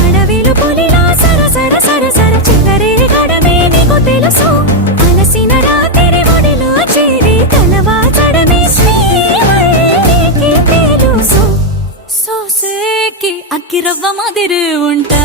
అడవిలో పులిలా సర సర సర సర చిల్లరే గడమే నీకు తెలుసు అలసిన రాత్రి ఒడిలో చేరి తలవాచడమే శ్రీవల్లికి తెలుసు సోసేకి అక్కిరవ్వ మాదిరి ఉంటా